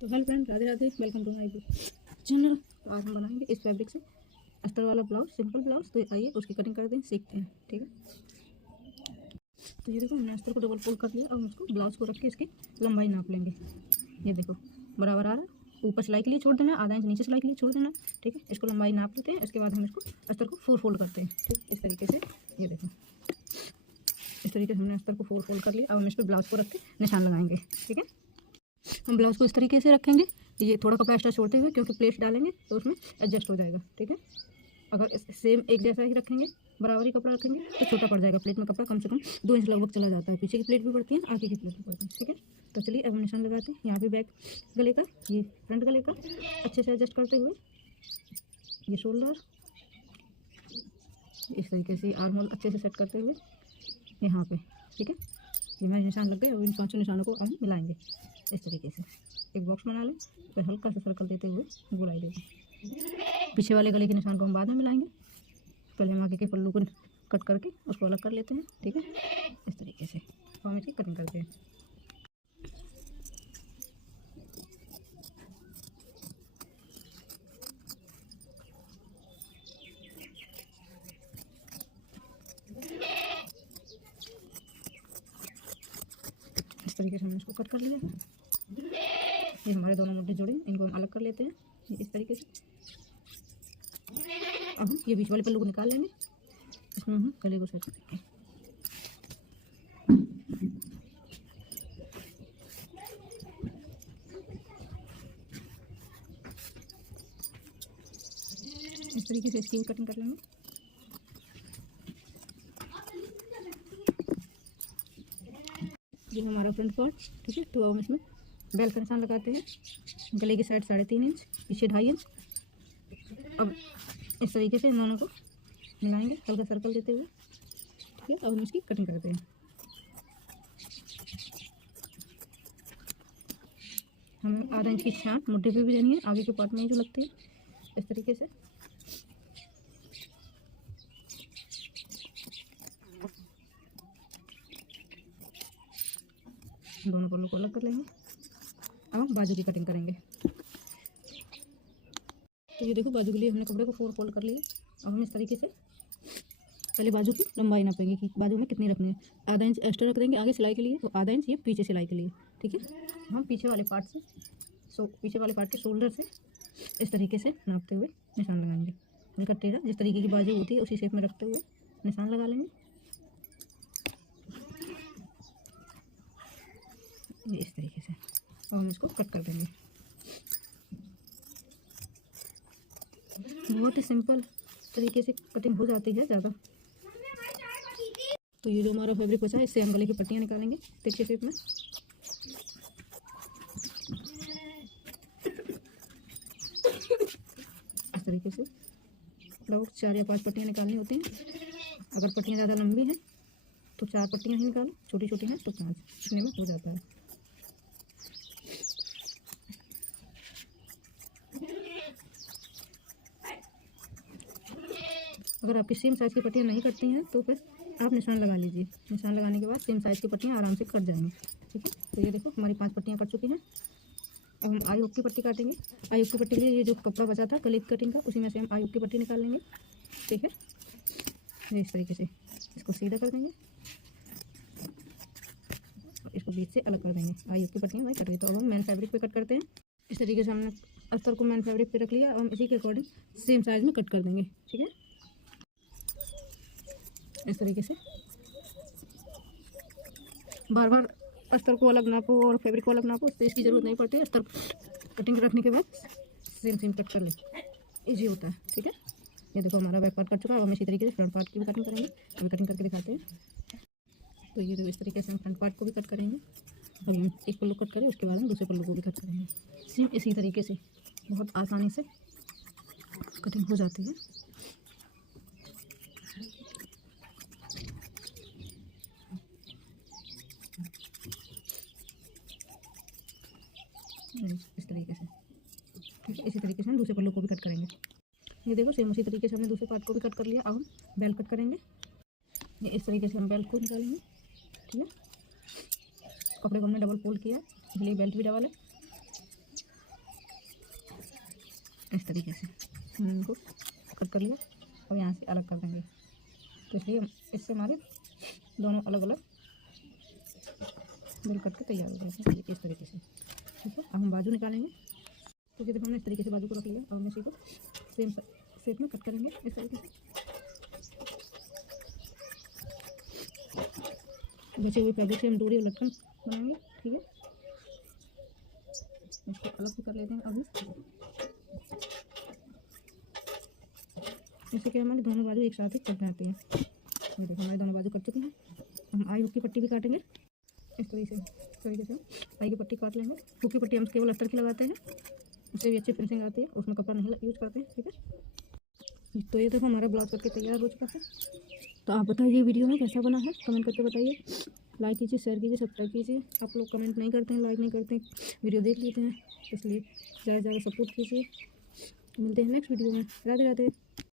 तो hello friend, Radhe Radhe, welcome to my channel. तो आज हम बनाएंगे इस फैब्रिक से अस्तर वाला ब्लाउज, सिंपल ब्लाउज। तो आइए उसकी कटिंग करते हैं, सीखते हैं। ठीक है। तो ये देखो, हमने अस्तर को डबल फोल्ड कर लिया। अब उसको ब्लाउज को रख के इसकी लंबाई नाप लेंगे। ये देखो बराबर आ रहा है। ऊपर सिलाई के लिए छोड़ देना, आधा इंच नीचे सिलाई के लिए छोड़ देना। ठीक है। इसको लंबाई नाप लेते हैं। इसके बाद हम इसको अस्तर को 4 फोल्ड करते हैं। ठीक, इस तरीके से। ये देखो इस तरीके से हमने अस्तर को 4 फोल्ड कर लिया। अब हम इस पर ब्लाउज को रख के निशान लगाएंगे। ठीक है। हम ब्लाउज़ को इस तरीके से रखेंगे, ये थोड़ा कपड़ा एक्स्ट्रा छोड़ते हुए, क्योंकि प्लेट्स डालेंगे तो उसमें एडजस्ट हो जाएगा। ठीक है। अगर सेम एक जैसा ही रखेंगे, बराबरी कपड़ा रखेंगे, तो छोटा पड़ जाएगा। प्लेट में कपड़ा कम से कम 2 इंच लगभग चला जाता है। पीछे की प्लेट भी पड़ती है, आगे की प्लेट भी पड़ती है। ठीक है। तो चलिए अब हम निशान लगाते हैं। यहाँ पे बैक गले का, ये फ्रंट गले का अच्छे से एडजस्ट करते हुए, ये शोल्डर इस तरीके से, आर्म होल अच्छे से सेट करते हुए यहाँ पे। ठीक है। ये मेरे निशान लग गए। और इन 5 निशानों को हम मिलाएंगे इस तरीके से। एक बॉक्स बना लें, फिर हल्का सा सर्कल देते हुए गोलाई देंगे। पीछे वाले गले के निशान को हम बाद में मिलाएंगे। पहले हम आगे के पल्लू को कट करके उसको अलग कर लेते हैं। ठीक है। इस तरीके से हम इसकी कटिंग करते हैं। इस तरीके से हमने इसको कट कर लिया। ये हमारे दोनों मुद्दे जोड़े, इनको हम अलग कर लेते हैं इस तरीके से। अब हम ये बीच वाले पल्लू को निकाल लेंगे। इसमें हम गले को सेट करेंगे। इस तरीके से इसकी कटिंग कर लेंगे। ये हमारा फ्रंट पार्ट। ठीक है। तो हम इसमें बेल का निशान लगाते हैं। गले की साइड 3.5 इंच, पीछे 2.5 इंच। अब इस तरीके से इन दोनों को मिलाएंगे, हल्का सर्कल देते हुए। ठीक है। अब हम इसकी कटिंग करते हैं। हमें आधा इंच की छांट मुड्ढे पे भी देनी है, आगे के पार्ट में ही जो लगती है। इस तरीके से दोनों पल्लू को अलग कर लेंगे। अब हम बाजू की कटिंग करेंगे। तो ये देखो, बाजू के लिए हमने कपड़े को 4 फोल्ड कर लिया। अब हम इस तरीके से पहले बाजू की लंबाई नापेंगे कि बाजू में कितनी रखनी है। आधा इंच एक्स्ट्रा रख देंगे आगे सिलाई के लिए, तो आधा इंच ये पीछे सिलाई के लिए। ठीक है। हम पीछे वाले पार्ट से, पीछे वाले पार्ट के शोल्डर से इस तरीके से नापते हुए निशान लगाएंगे। हल्का टेढ़ा, जिस तरीके की बाजू होती है उसी शेप में रखते हुए निशान लगा लेंगे। ये इस तरीके से। और हम इसको कट कर देंगे। बहुत ही सिंपल तरीके से कटिंग हो जाती है ज़्यादा। तो ये जो हमारा फैब्रिक बचा है, इससे हम गले की पट्टियाँ निकालेंगे तिरछे शेप में। इस तरीके से लगभग 4 या 5 पट्टियाँ निकालनी होती हैं। अगर पट्टियाँ ज़्यादा लंबी हैं तो 4 पट्टियाँ ही निकालो, छोटी छोटी हैं तो 5, इतने में हो जाता है। अगर आपकी सेम साइज़ की पट्टियाँ नहीं कटती हैं तो फिर आप निशान लगा लीजिए। निशान लगाने के बाद सेम साइज़ की पट्टियाँ आराम से कट जाएंगी। ठीक है। तो ये देखो, हमारी 5 पट्टियाँ कट चुकी हैं। अब हम आई हुक की पट्टी काटेंगे। आई हुक की पट्टी के लिए ये जो कपड़ा बचा था गले की कटिंग का, उसी में से हम आई हुक की पट्टी निकाल लेंगे। ठीक है। ये इस तरीके से इसको सीधा कर देंगे और इसको बीच से अलग कर देंगे। आई हुक की पट्टियाँ वही कट गई। तो अब हम मेन फैब्रिक पे कट करते हैं। इस तरीके से हमने अस्तर को मेन फैब्रिक पे रख लिया। अब हम इसी के अकॉर्डिंग सेम साइज़ में कट कर देंगे। ठीक है। इस तरीके से बार बार अस्तर को अलग नापो और फैब्रिक को अलग नापो, तो इसकी ज़रूरत नहीं पड़ती। अस्तर कटिंग रखने के बाद सेम कट कर ले, इजी होता है। ठीक है। ये देखो, हमारा बैक पार्ट कट चुका है। अब हम इसी तरीके से फ्रंट पार्ट की भी कटिंग करेंगे। अभी कटिंग करके दिखाते हैं। तो ये देखो, इस तरीके से हम फ्रंट पार्ट को भी कट करेंगे। अभी हम एक पल्लू कट करें, उसके बाद हम दूसरे पल्लू को भी कट करेंगे। सेम इसी तरीके से बहुत आसानी से कटिंग हो जाती है। इस तरीके से। ठीक है। इसी तरीके से हम दूसरे पल्लू को भी कट करेंगे। ये देखो, सेम उसी तरीके से हमने दूसरे पार्ट को भी कट कर लिया। अब हम बेल कट करेंगे। ये इस तरीके से हम बेल्ट को निकालेंगे। ठीक है। कपड़े को हमने डबल फोल्ड किया, इसलिए बेल्ट भी डबल है। इस तरीके से हमने इनको कट कर लिया। अब यहाँ से अलग कर देंगे, तो इसलिए इससे हमारे दोनों अलग अलग बिल कट के तैयार हो जाते हैं इस तरीके से। ठीक है, अब हम बाजू निकालेंगे। तो जब हमने इस तरीके से बाजू को रख लिया और हम इसी को सेम शेप में कट करेंगे इस तरीके से। बचे हुए फैब्रिक से हम डोरी और लटकन बनाएंगे। ठीक है, इसको अलग से कर लेते हैं अभी। इससे क्या हमारी दोनों बाजू एक साथ ही कट जाती हैं। ये देखो हमारी दोनों बाजू कट चुकी हैं। हम आई हुक की पट्टी भी काटेंगे इस तरीके से आई की पट्टी काट लेंगे। हुक की पट्टी हम केवल अस्तर की लगाते हैं, उससे भी अच्छी फिनिशिंग आती है, उसमें कपड़ा नहीं यूज करते हैं। ठीक है, तो ये देखो हमारा ब्लाउज करके तैयार हो चुका है। तो आप बताइए वीडियो में कैसा बना है, कमेंट करके बताइए। लाइक कीजिए, शेयर कीजिए, सब्सक्राइब कीजिए। आप लोग कमेंट नहीं करते हैं, लाइक नहीं करते हैं, वीडियो देख लेते हैं, इसलिए ज़्यादा से ज़्यादा सपोर्ट कीजिए। मिलते हैं नेक्स्ट वीडियो में। राधे राधे।